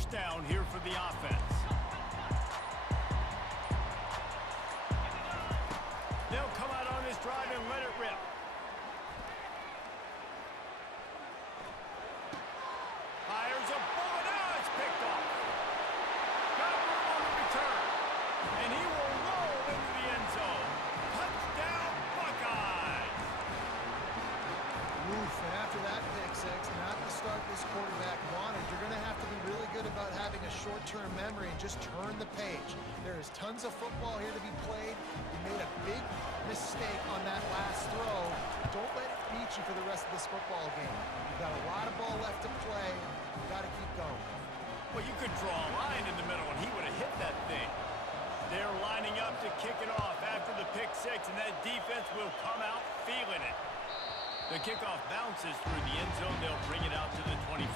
first down here for the offense. They'll come out on this drive and let it rip. Fires a bullet. Now it's picked off. Got room on the return. And he will roll into the end zone. Touchdown, Buckeyes! Oof, and after that pick six, not the start this quarterback wanted, you're going to have to be really good about having a short-term memory and just turn the page. There is tons of football here to be played. You made a big mistake on that last throw. Don't let it beat you for the rest of this football game. You've got a lot of ball left to play. You've got to keep going. Well, you could draw a line in the middle, and he would have hit that thing. They're lining up to kick it off after the pick six, and that defense will come out feeling it. The kickoff bounces through the end zone. They'll bring it out to the 25.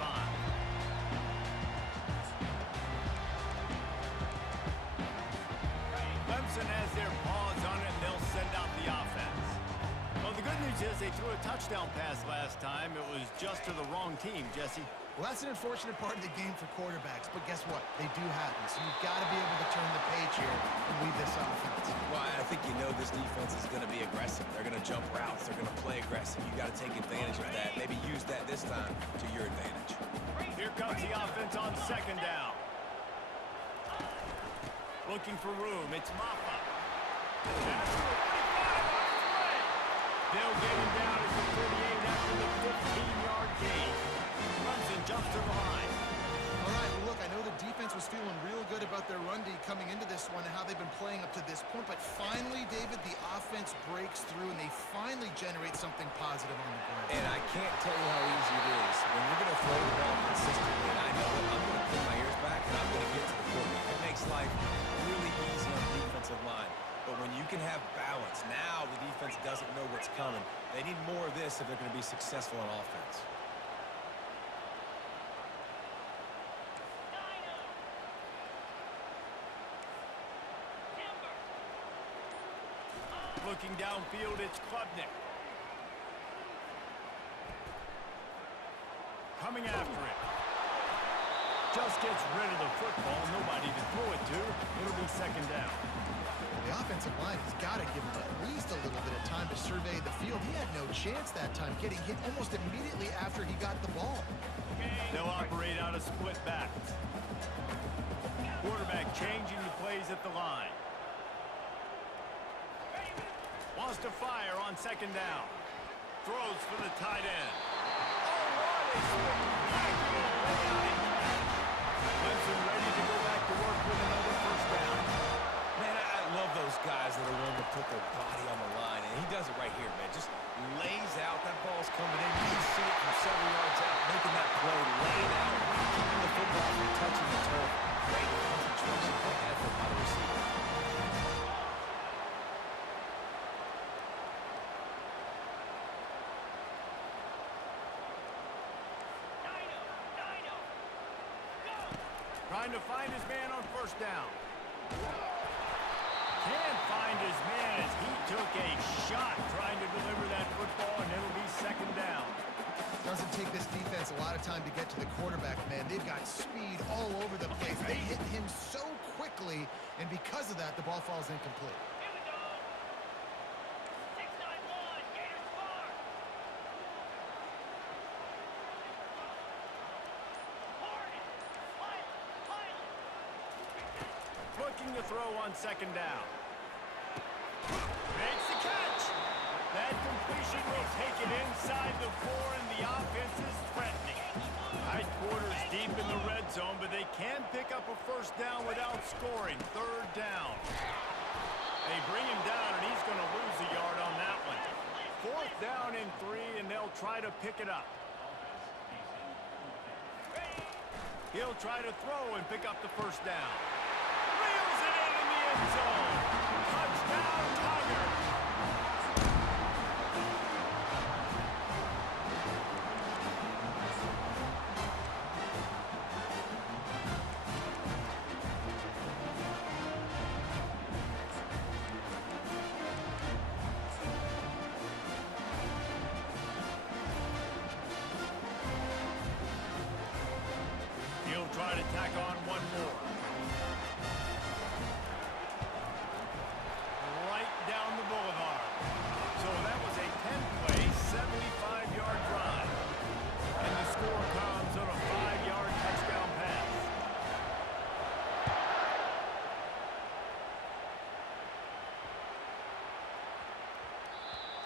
Clemson has their paws on it, and they'll send out the offense. Well, the good news is they threw a touchdown pass last time. It was just to the wrong team, Jesse. Well, that's an unfortunate part of the game for quarterbacks, but guess what? They do happen, so you've got to be able to turn the page here and lead this offense. Well, I think you know this defense is going to be aggressive. They're going to jump routes. They're going to play aggressive. You got to take advantage of that. Maybe use that this time to your advantage. Here comes the offense on second down. Looking for room. It's Maffa. That's the 45 on its way. They'll get him down at the 38 after the 15-yard gain. Clemson jumps to the line. All right, well, look, I know the defense was feeling real good about their run D coming into this one and how they've been playing up to this point, but finally, David, the offense breaks through and they finally generate something positive on the ground. And I can't tell you how easy it is. When you're going to throw the ball consistently, and I know it, I'm going to put my ears back and I'm going to get to the quarterback. It makes life really easy on the defensive line. But when you can have balance, now the defense doesn't know what's coming. They need more of this if they're going to be successful on offense. Looking downfield, it's Klubnik. Coming after it. Just gets rid of the football. Nobody to throw it to. It'll be second down. The offensive line has got to give him at least a little bit of time to survey the field. He had no chance that time, getting hit almost immediately after he got the ball. They'll operate out of split backs. Quarterback changing the plays at the line. Wants to fire on second down. Throws for the tight end. Oh, what a spectacular layout and catch. Clemson ready to go back to work with another first down. Man, I love those guys that are willing to put their body on the line, and he does it right here, man. Just lays out. That ball's coming in. You can see it from several yards out, making that play, laying out, keeping the football from touching the turf. Great concentration, great effort by the receiver. Trying to find his man on first down. Can't find his man as he took a shot trying to deliver that football, and it'll be second down. Doesn't take this defense a lot of time to get to the quarterback, man. They've got speed all over the place. They hit him so quickly, and because of that, the ball falls incomplete. Looking to throw on second down. Makes the catch. That completion will take it inside the 4, and the offense is threatening. Tight quarters deep in the red zone, but they can pick up a first down without scoring. Third down. They bring him down, and he's going to lose a yard on that one. Fourth down and 3, and they'll try to pick it up. He'll try to throw and pick up the first down. Reels it in the end zone. Touchdown, Tigers. try to tack on one more. Right down the boulevard. So that was a 10-play, 75-yard drive. And the score comes on a 5-yard touchdown pass.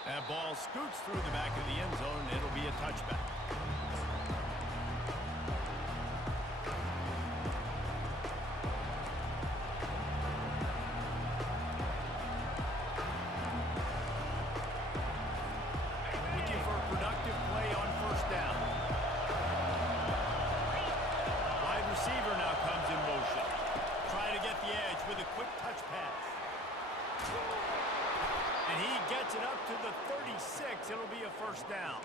That ball scoots through the back of the end zone. It'll be a touchback. Looking for a productive play on first down. Wide receiver now comes in motion. Trying to get the edge with a quick touch pass. And he gets it up to the 36. It'll be a first down.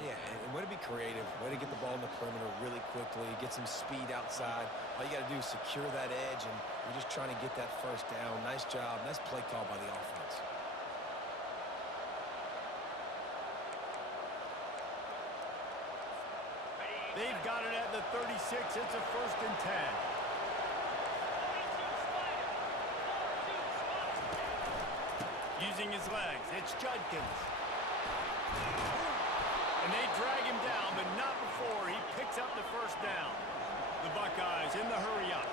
Yeah, and way to be creative, way to get the ball in the perimeter really quickly, get some speed outside. All you got to do is secure that edge, and you're just trying to get that first down. Nice job. Nice play call by the offense. They've got it at the 36. It's a 1st and 10. Using his legs, it's Judkins. And they drag him down, but not before he picks up the first down. The Buckeyes in the hurry up.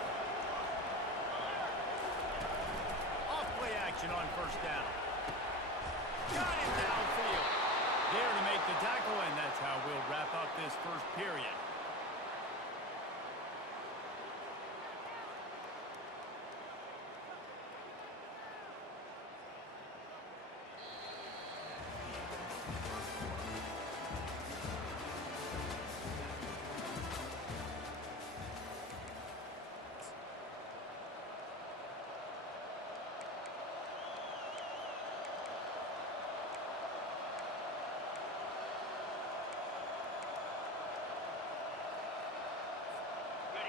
Off play action on first down. Got him downfield. There to make the tackle, and that's how we'll wrap up this first period.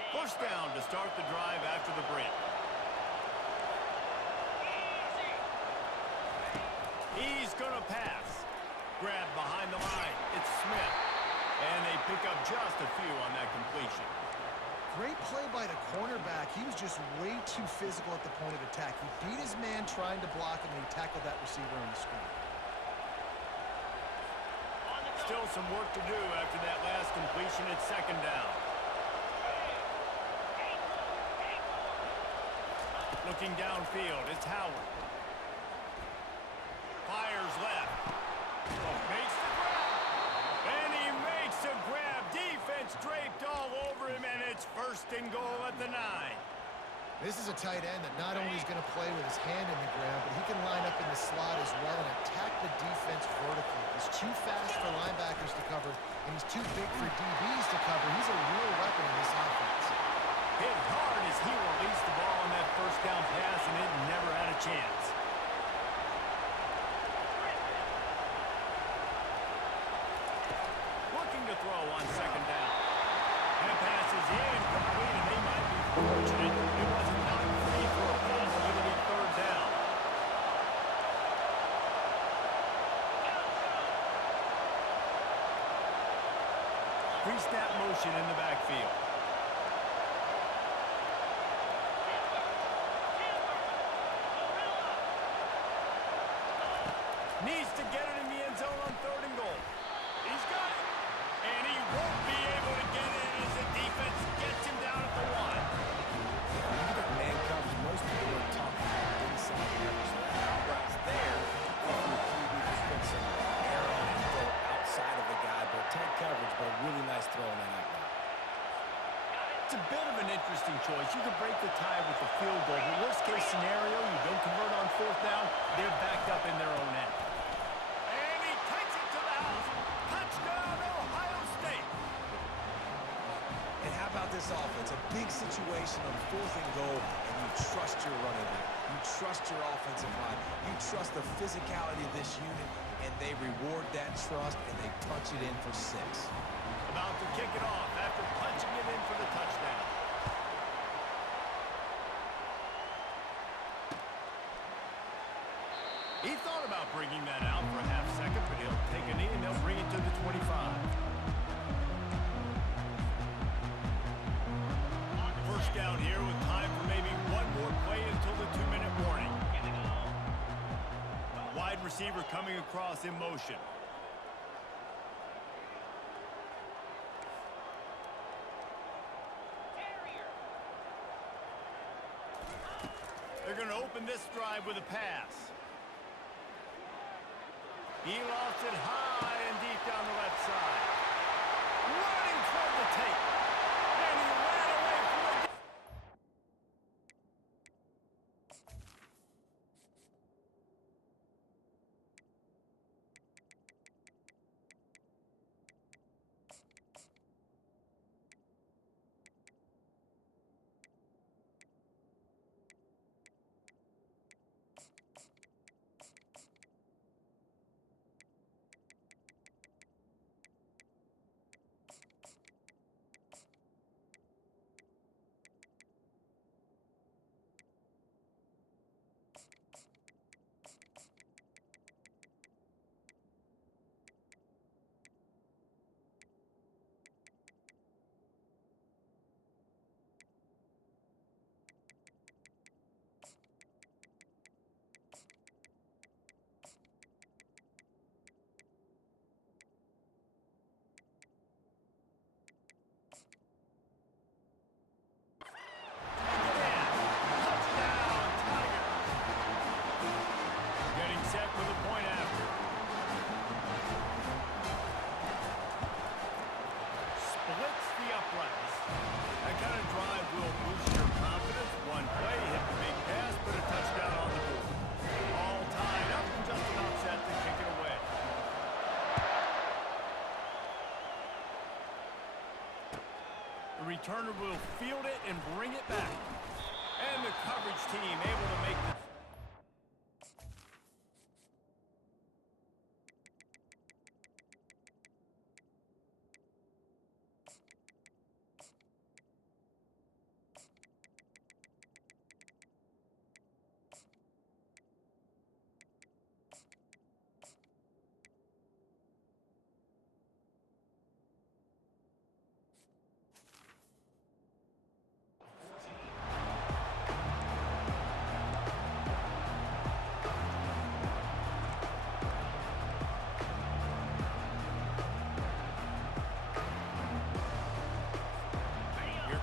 First down to start the drive after the break. He's going to pass. Grab behind the line. It's Smith. And they pick up just a few on that completion. Great play by the cornerback. He was just way too physical at the point of attack. He beat his man trying to block him, and he tackled that receiver on the screen. Still some work to do after that last completion at 2nd down. Looking downfield, it's Howard. Fires left. Makes the grab. And he makes a grab. Defense draped all over him, and it's 1st and goal at the 9. This is a tight end that not only is going to play with his hand in the ground, but he can line up in the slot as well and attack the defense vertically. He's too fast for linebackers to cover, and he's too big for DBs to cover. He's a real weapon in this offense. Hit hard as he released the ball on that first down pass, and it never had a chance. Looking to throw on 2nd down. That pass is incomplete, and they might be fortunate. It wasn't not free for a fumble. It'll be 3rd down. Pre-snap motion in the backfield. Needs to get it in the end zone on 3rd and goal. He's got it. And he won't be able to get it as the defense gets him down at the 1. When you get that man coverage, most people are talking about inside coverage. So that out routes there, if your QB can put some air on it and go outside of the guy, but tight coverage, but a really nice throw on that out route. It's a bit of an interesting choice. You could break the tie with the field goal, but worst case scenario, you don't convert on 4th down, they're backed up in their own end. And he takes it to the house. Touchdown, Ohio State. And how about this offense? A big situation on 4th and goal, and you trust your running back. You trust your offensive line. You trust the physicality of this unit, and they reward that trust, and they punch it in for 6. About to kick it off after punching it in for the touchdown. He thought about bringing that out for a half second, but he'll take a knee and they'll bring it to the 25. touchdown here with time for maybe one more play until the 2-minute warning. Wide receiver coming across in motion. They're going to open this drive with a pass. He lost it high and deep down the left side. Running toward the tape. And he ran away from the... Returner will field it and bring it back. And the coverage team able to make the...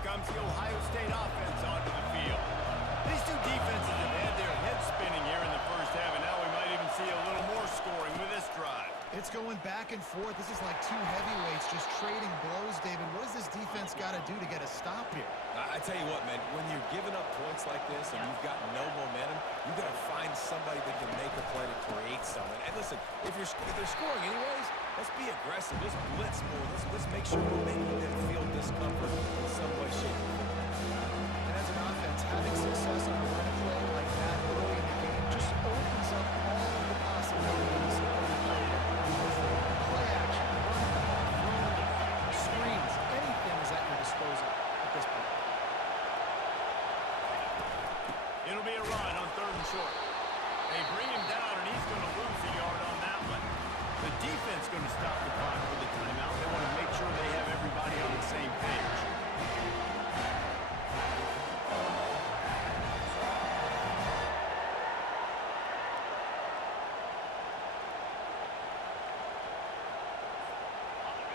comes the Ohio State offense onto the field. These two defenses have had their heads spinning here in the first half, and now we might even see a little more scoring with this drive. It's going back and forth. This is like two heavyweights just trading blows, David. What does this defense got to do to get a stop here? I tell you what, man, when you're giving up points like this and you've got no momentum, you got to find somebody that can make a play to create something. And listen, if they're scoring anyways, let's be aggressive. Let's blitz more. Let's make sure we're making them feel discomfort in some way, shape, or form. And as an offense, having success on a run play like that early in the game just opens up all of the possibilities of the play. Play action, run the ball, throw the ball, screens, anything is at your disposal at this point. It'll be a run on 3rd and short. They bring him down, and he's going to lose a yard on that one. The defense going to stop the clock with the timeout. They want to make sure they have everybody on the same page.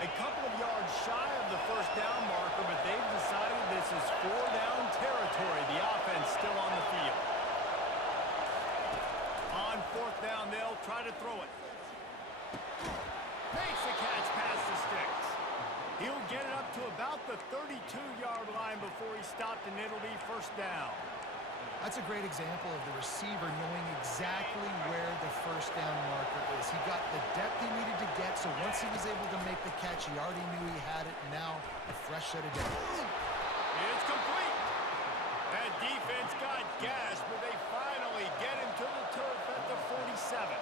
A couple of yards shy of the first down marker, but they've decided this is 4-down territory. The offense still on the field. On 4th down, they'll try to throw it. Makes the catch past the sticks. He'll get it up to about the 32-yard line before he's stopped, and it'll be 1st down. That's a great example of the receiver knowing exactly where the 1st down marker is. He got the depth he needed to get, so once he was able to make the catch, he already knew he had it. Now, a fresh set of downs. It's complete. That defense got gas, but they finally get him to the turf at the 47.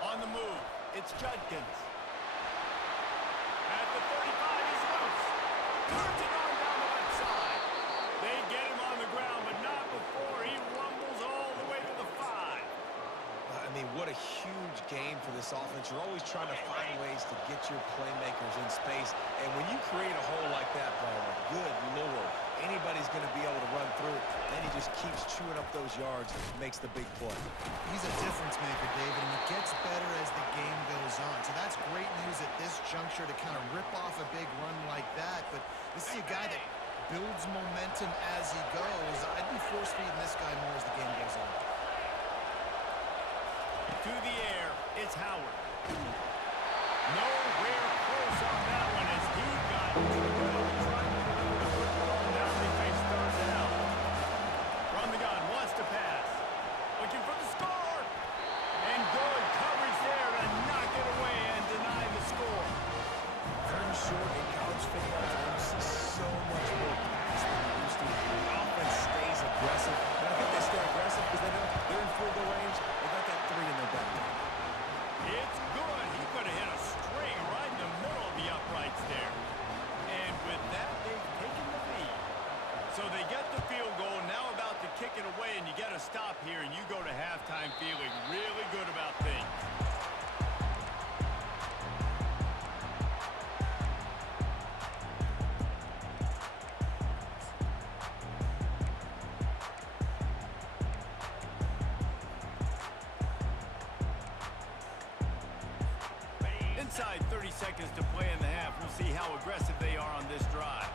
On the move, it's Judkins. At the 35, he's loose. Turns it on down the left side. They get him on the ground, but not before he rumbles all the way to the 5. I mean, what a huge game for this offense. You're always trying to find ways to get your playmakers in space. And when you create a hole like that, Palmer, good Lord, anybody's going to be able to run through it. Then he just keeps chewing up those yards and makes the big play. He's a difference maker, David, and it gets better as the game goes on. So that's great news at this juncture to kind of rip off a big run like that. But this is a guy that builds momentum as he goes. I'd be force-feeding this guy more as the game goes on. To the air, it's Howard. Nowhere close on that one as he got drilled trying to deliver the football. Now they face third down. From the gun, wants to pass. Looking for the score. And good coverage there to knock it away and deny the score. Third and short in college football today, you see so much more pass than you used to. The offense stays aggressive, and I think they stay aggressive because they know they're in field goal range. They got that 3 in their back. It's good. He could have hit a string right in the middle of the uprights there. And with that, they've taken the lead. So they get the field goal, now about to kick it away, and you get a stop here, and you go to halftime feeling really good about things. Inside 30 seconds to play in the half. We'll see how aggressive they are on this drive.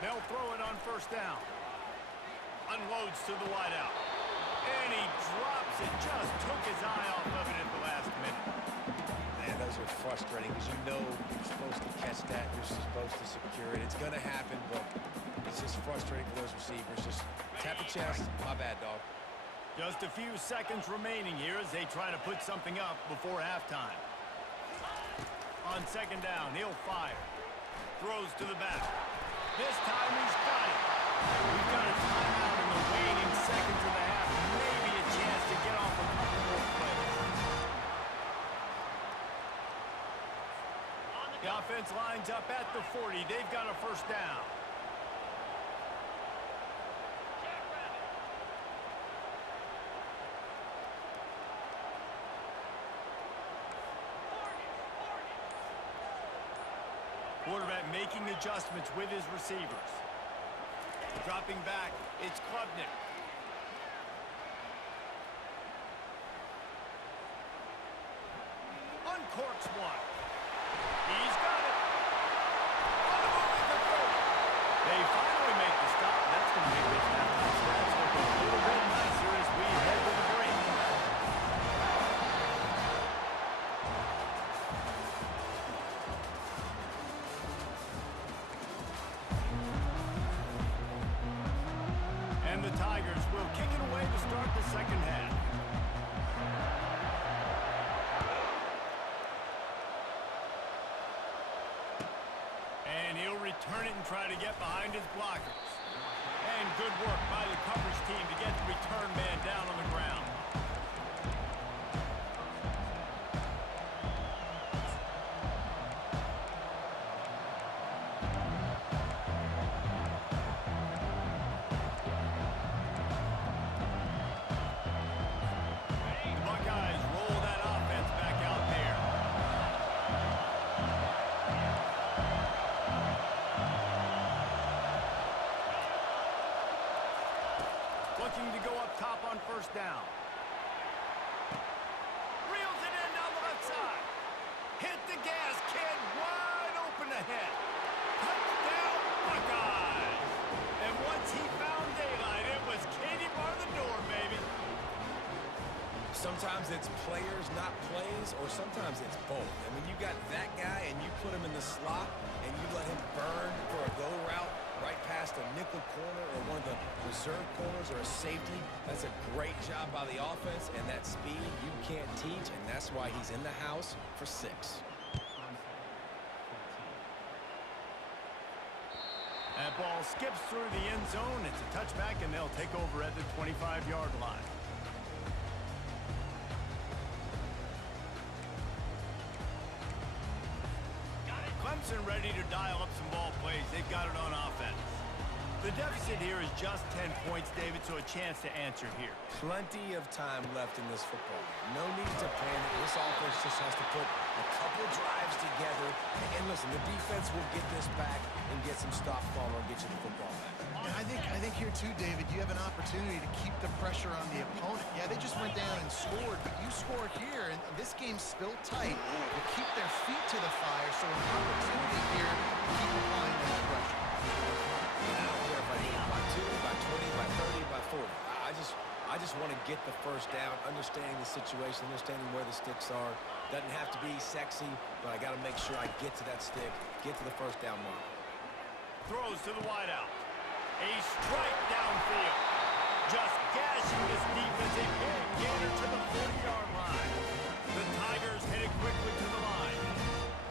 They'll throw it on first down. Unloads to the wideout. And he drops it. Just took his eye off of it at the last minute. Man, those are frustrating because you know you're supposed to catch that. You're supposed to secure it. It's going to happen, but it's just frustrating for those receivers. Just tap the chest. My bad, dog. Just a few seconds remaining here as they try to put something up before halftime. On second down, he'll fire. Throws to the back. This time he's got it. We've got a timeout in the waning seconds of the half. Maybe a chance to get off a couple more plays. The offense lines up at the 40. They've got a first down. Quarterback making adjustments with his receivers. Dropping back, it's Klubnik. Uncorks one. He's got it. On the move at the 30. They finally make the stop. That's going to make this halftime stats look a little bit nicer as we head to the break. And the Tigers will kick it away to start the second half. And he'll return it and try to get behind his blockers. And good work by the coverage team to get the return man down on the ground. The Buckeyes roll that offense back out there. Looking to go up top on first down. Reels it in down the left side. Hit the gas, kid, wide open ahead. Touchdown, Buckeyes. And once he found daylight, it was Katie bar the door, baby. Sometimes it's players, not plays, or sometimes it's both. And when you got that guy and you put him in the slot and you let him burn for a go route right past a nickel corner or one of the reserve corners or a safety, that's a great job by the offense, and that speed you can't teach, and that's why he's in the house for 6. That ball skips through the end zone. It's a touchback, and they'll take over at the 25-yard line. Clemson ready to dial up some ball plays. They've got it on offense. The deficit here is just 10 points, David, so a chance to answer here. Plenty of time left in this football game. No need to panic. This offense just has to put a couple drives together. And listen, the defense will get this back and get some stop follow and get you the football back. And I think here too, David, you have an opportunity to keep the pressure on the opponent. Yeah, they just went down and scored, but you score here, and this game's still tight. You keep their feet to the fire, so an opportunity here to keep applying that pressure. I don't care if I get it by 2, by 20, by 30, by 40. I just want to get the first down, understanding the situation, understanding where the sticks are. Doesn't have to be sexy, but I got to make sure I get to that stick, get to the first down mark. Throws to the wideout. A strike downfield. Just gashing this defense. A big gainer to the 40-yard line. The Tigers hit it quickly to the line.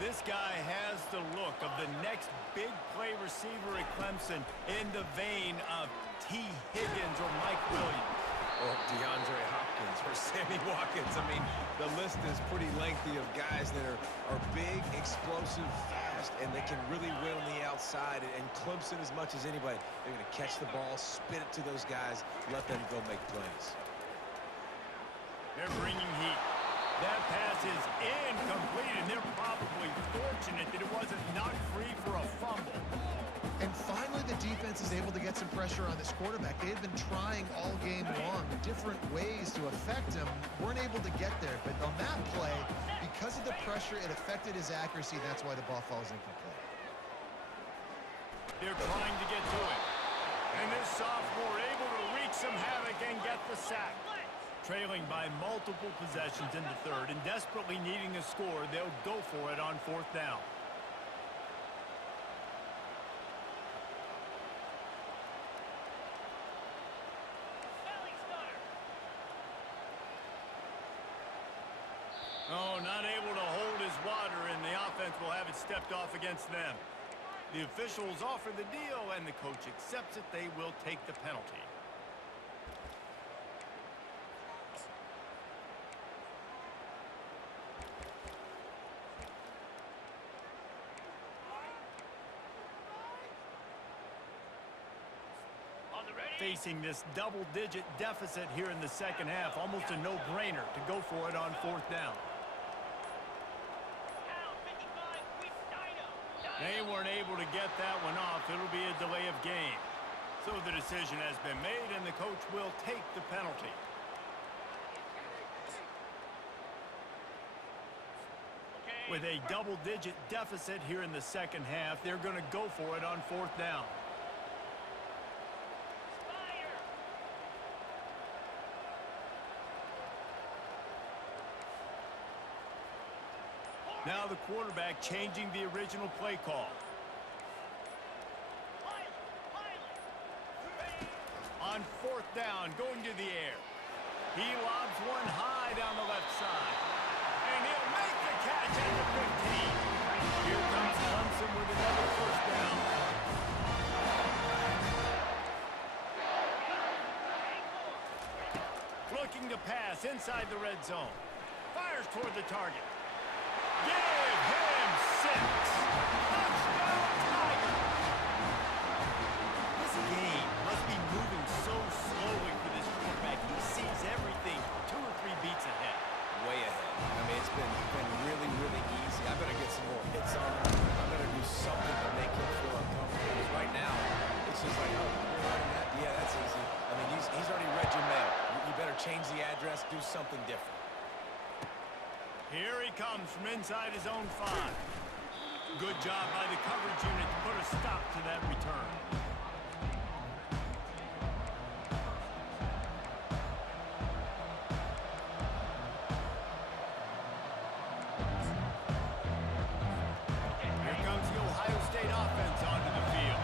This guy has the look of the next big play receiver at Clemson in the vein of T. Higgins or Mike Williams. Or DeAndre Hopkins or Sammy Watkins. I mean, the list is pretty lengthy of guys that are big, explosive, fast, and they can really win on the outside. And Clemson, as much as anybody, they're going to catch the ball, spit it to those guys, let them go make plays. They're bringing heat. That pass is incomplete, and they're probably fortunate that it wasn't knocked free for a fumble. And finally, the defense is able to get some pressure on this quarterback. They had been trying all game long, different ways to affect him. Weren't able to get there, but on that play, because of the pressure, it affected his accuracy. That's why the ball falls incomplete. They're trying to get to it. And this sophomore able to wreak some havoc and get the sack. Trailing by multiple possessions in the third and desperately needing a score, they'll go for it on fourth down. Oh, not able to hold his water, and the offense will have it stepped off against them. The officials offer the deal, and the coach accepts it. They will take the penalty. Facing this double-digit deficit here in the second half, almost a no-brainer to go for it on fourth down. They weren't able to get that one off. It'll be a delay of game. So the decision has been made, and the coach will take the penalty. With a double-digit deficit here in the second half, they're going to go for it on fourth down. Now the quarterback changing the original play call. On fourth down, going to the air. He lobs one high down the left side. And he'll make the catch at the 15. Here comes Clemson with another first down. Looking to pass inside the red zone. Fires toward the target. Give him 6. Touchdown, Tigers. This game must be moving so slowly for this quarterback. He sees everything 2 or 3 beats ahead. Way ahead. I mean, it's been really, really easy. I better get some more hits on him. I better do something to make him feel uncomfortable. Because right now, it's just like, oh, you're running that? Yeah, that's easy. I mean, he's already read your mail. You better change the address, do something different. Here he comes from inside his own 5. Good job by the coverage unit to put a stop to that return. Here comes the Ohio State offense onto the field.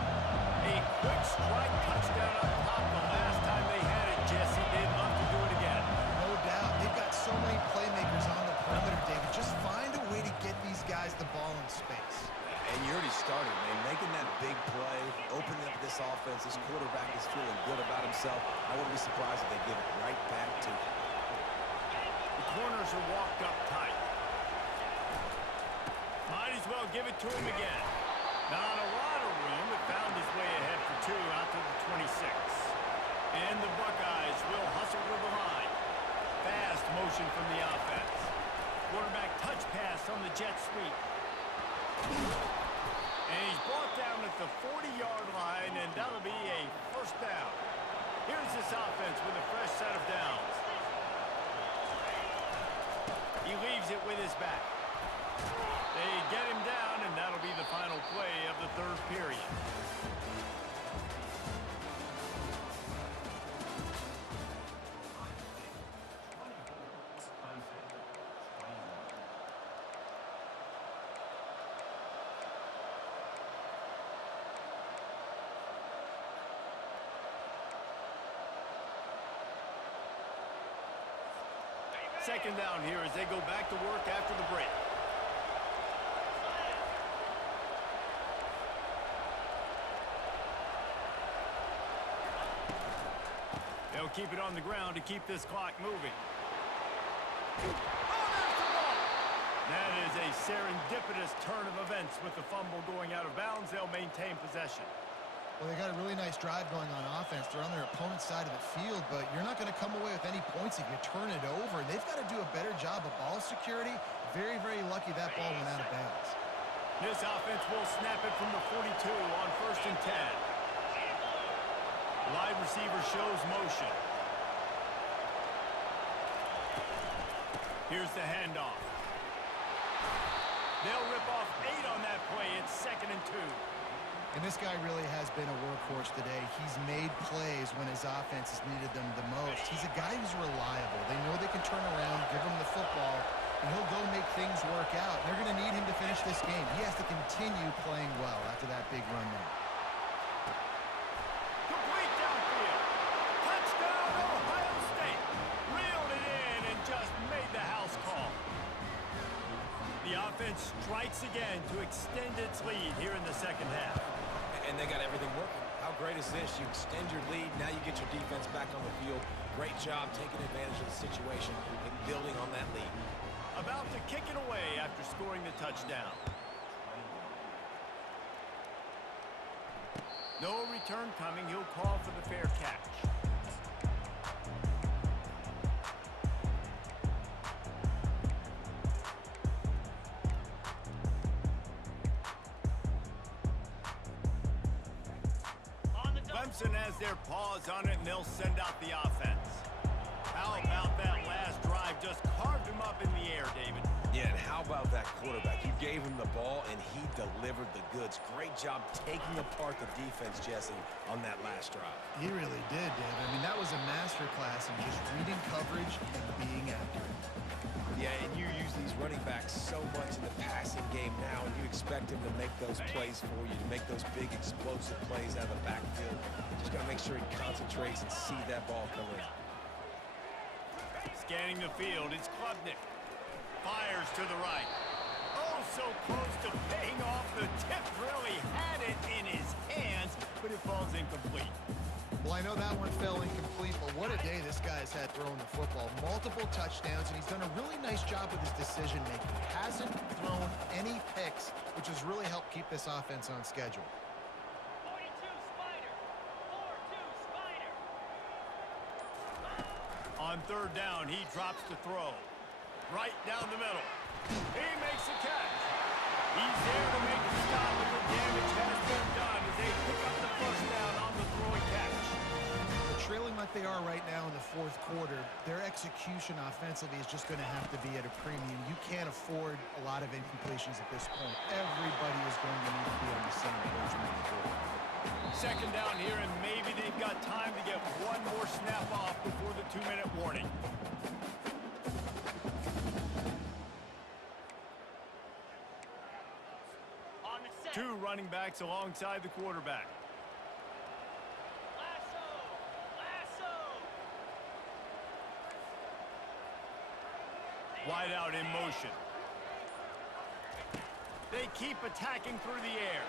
A quick strike touchdown up top the last time they had it, Jesse. They'd love to do it again. No doubt. They've got so many playmakers on the perimeter, David. Just find a way to get these guys the ball in space. And you already started, man. Making that big play, opening up this offense. This quarterback is feeling good about himself. I wouldn't be surprised if they give it right back to him. The corners are walked up tight. Might as well give it to him again. Not a lot of room, but found his way ahead for two out to the 26. And the Buckeyes will hustle to the line. Fast motion from the offense. Quarterback touch pass on the jet sweep. And he's brought down at the 40-yard line, and that'll be a first down. Here's this offense with a fresh set of downs. He leaves it with his back. They get him down, and that'll be the final play of the third period. Second down here as they go back to work after the break. They'll keep it on the ground to keep this clock moving. Oh, there's the ball! That is a serendipitous turn of events with the fumble going out of bounds. They'll maintain possession. Well, they got a really nice drive going on offense. They're on their opponent's side of the field, but you're not going to come away with any points if you turn it over. And they've got to do a better job of ball security. Very, very lucky that ball went out of bounds. This offense will snap it from the 42 on 1st and 10. Wide receiver shows motion. Here's the handoff. They'll rip off 8 on that play. It's 2nd and 2. And this guy really has been a workhorse today. He's made plays when his offense has needed them the most. He's a guy who's reliable. They know they can turn around, give him the football, and he'll go make things work out. They're going to need him to finish this game. He has to continue playing well after that big run there. Complete downfield. Touchdown, Ohio State. Reeled it in and just made the house call. The offense strikes again to extend its lead here in the second half. And they got everything working. How great is this? You extend your lead. Now you get your defense back on the field. Great job taking advantage of the situation and building on that lead. About to kick it away after scoring the touchdown. No return coming. He'll call for the fair catch. Clemson has their paws on it, and they'll send out the offense. How about that last drive? Just carved him up in the air, David. Yeah, and how about that quarterback? You gave him the ball, and he delivered the goods. Great job taking apart the defense, Jesse, on that last drive. He really did, David. I mean, that was a masterclass in just reading coverage and being accurate. Yeah, and you use these running backs so much in the passing game now, and you expect him to make those plays for you, to make those big explosive plays out of the backfield. Just got to make sure he concentrates and see that ball come in. Scanning the field, it's Klubnik. Fires to the right. Oh, so close to paying off. The tip really had it in his hands, but it falls incomplete. Well, I know that one fell incomplete, but what a day this guy's had throwing the football. Multiple touchdowns, and he's done a really nice job with his decision-making. He hasn't thrown any picks, which has really helped keep this offense on schedule. 42 Spider. 4-2 Spider. On 3rd down, he drops to throw. Right down the middle. He makes the catch. He's there to make the stop, and the damage has been done as they pick up the first down on the throw and catch. Trailing like they are right now in the 4th quarter, their execution offensively is just going to have to be at a premium. You can't afford a lot of incompletions at this point. Everybody is going to need to be on the same page moving forward. Second down here, and maybe they've got time to get one more snap off before the 2-minute warning. On the set. 2 running backs alongside the quarterback. Lasso. Lasso. Wide out in motion. They keep attacking through the air.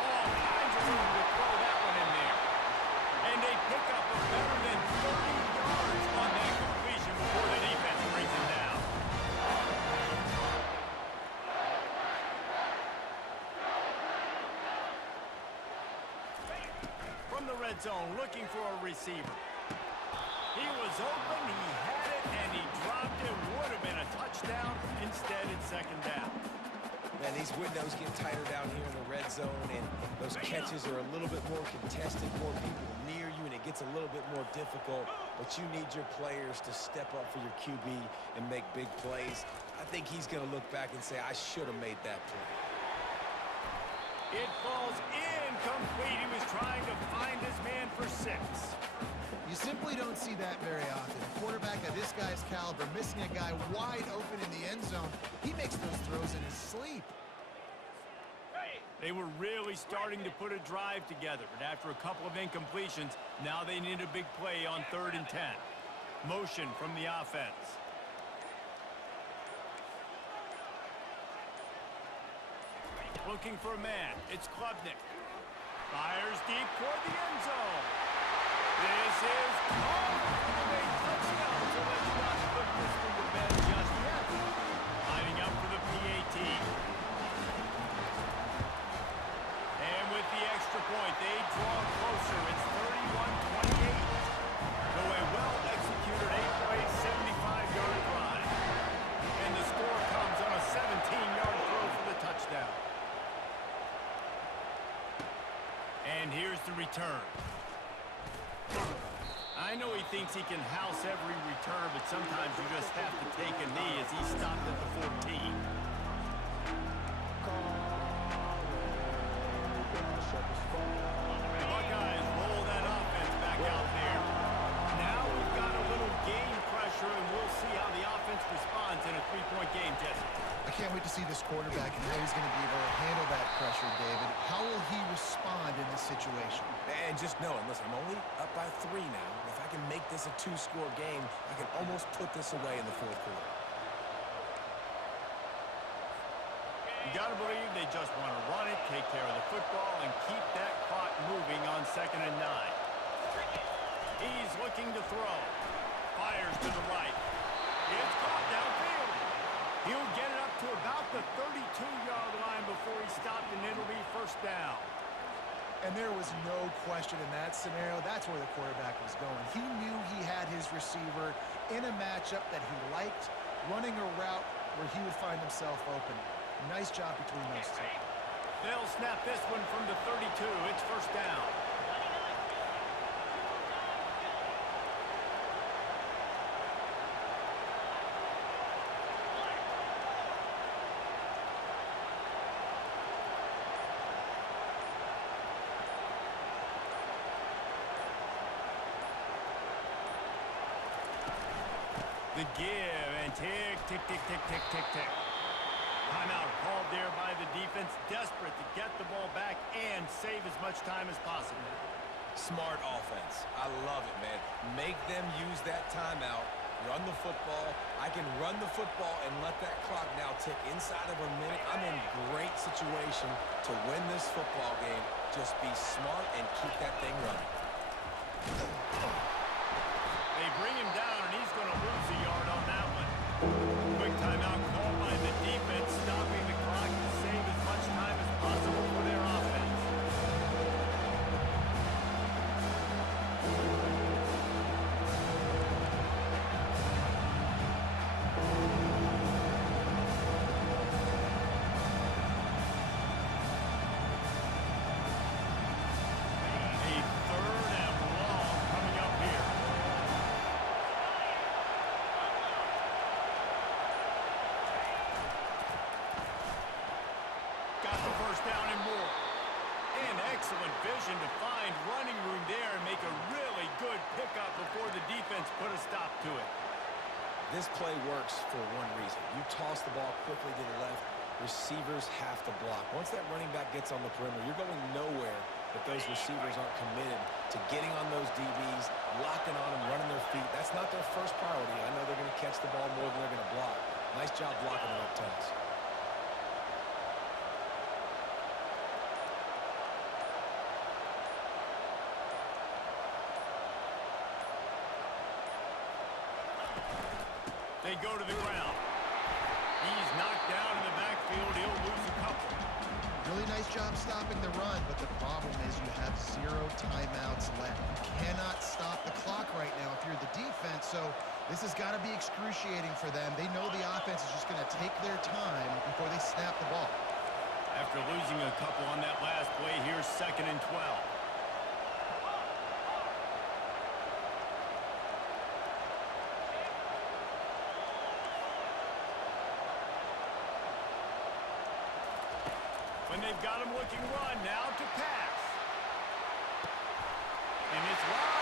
All kinds of room to throw that one in there. And they pick up a better than 30 yards on that completion before the defense brings him down. red zone looking for a receiver. He was open, he had it, and he dropped it. Would have been a touchdown. Instead, it's second down. Man, these windows get tighter down here in the red zone, and those catches are a little bit more contested, more people near you, and it gets a little bit more difficult. But you need your players to step up for your QB and make big plays. I think he's going to look back and say, I should have made that play. It falls incomplete. He was trying to find his man for 6. You simply don't see that very often. A quarterback of this guy's caliber missing a guy wide open in the end zone. He makes those throws in his sleep. They were really starting to put a drive together, but after a couple of incompletions, now they need a big play on 3rd and 10. Motion from the offense. Looking for a man. It's Klubnik. Fires deep toward the end zone. This is caught for a touchdown, so let's not put this one to bed just yet. Lining up for the PAT. And with the extra point, they draw closer. It's 31-28. So a well-executed 8-play, 75-yard drive. And the score comes on a 17-yard throw for the touchdown. And here's the return. I know he thinks he can house every return, but sometimes you just have to take a knee as he stopped at the 14. The Buckeyes roll that offense back out there. Now we've got a little game pressure, and we'll see how the offense responds in a 3-point game, Jesse. I can't wait to see this quarterback and how he's going to be able to handle that pressure, David. How will he respond in this situation? And just knowing, listen, I'm only up by 3 now. If I can make this a 2-score game, I can almost put this away in the 4th quarter. You got to believe they just want to run it, take care of the football, and keep that clock moving on 2nd and 9. He's looking to throw. Fires to the right. It's caught downfield. He'll get it up to about the 32-yard line before he stopped, and it'll be first down. And there was no question in that scenario. That's where the quarterback was going. He knew he had his receiver in a matchup that he liked, running a route where he would find himself open. Nice job between those two. They'll snap this one from the 32. It's first down. The give and tick, tick, tick, tick, tick, tick, tick. Timeout called there by the defense, desperate to get the ball back and save as much time as possible. Smart offense. I love it, man. Make them use that timeout. Run the football. I can run the football and let that clock now tick inside of a minute. I'm in great situation to win this football game. Just be smart and keep that thing running. They bring him down, and he's going to lose a yard on that one. Quick timeout called by the defense, stopping the clock to save as much time as possible for their offense. Down and more. And excellent vision to find running room there and make a really good pickup before the defense put a stop to it. This play works for one reason. You toss the ball quickly to the left, receivers have to block. Once that running back gets on the perimeter, you're going nowhere if those receivers aren't committed to getting on those DBs, locking on them, running their feet. That's not their first priority. I know they're going to catch the ball more than they're going to block. Nice job blocking the right toss. They go to the ground. He's knocked down in the backfield. He'll lose a couple. Really nice job stopping the run, but the problem is you have 0 timeouts left. You cannot stop the clock right now if you're the defense, so this has got to be excruciating for them. They know the offense is just going to take their time before they snap the ball. After losing a couple on that last play, here's 2nd and 12. When they've got him looking run, now to pass. And it's wide.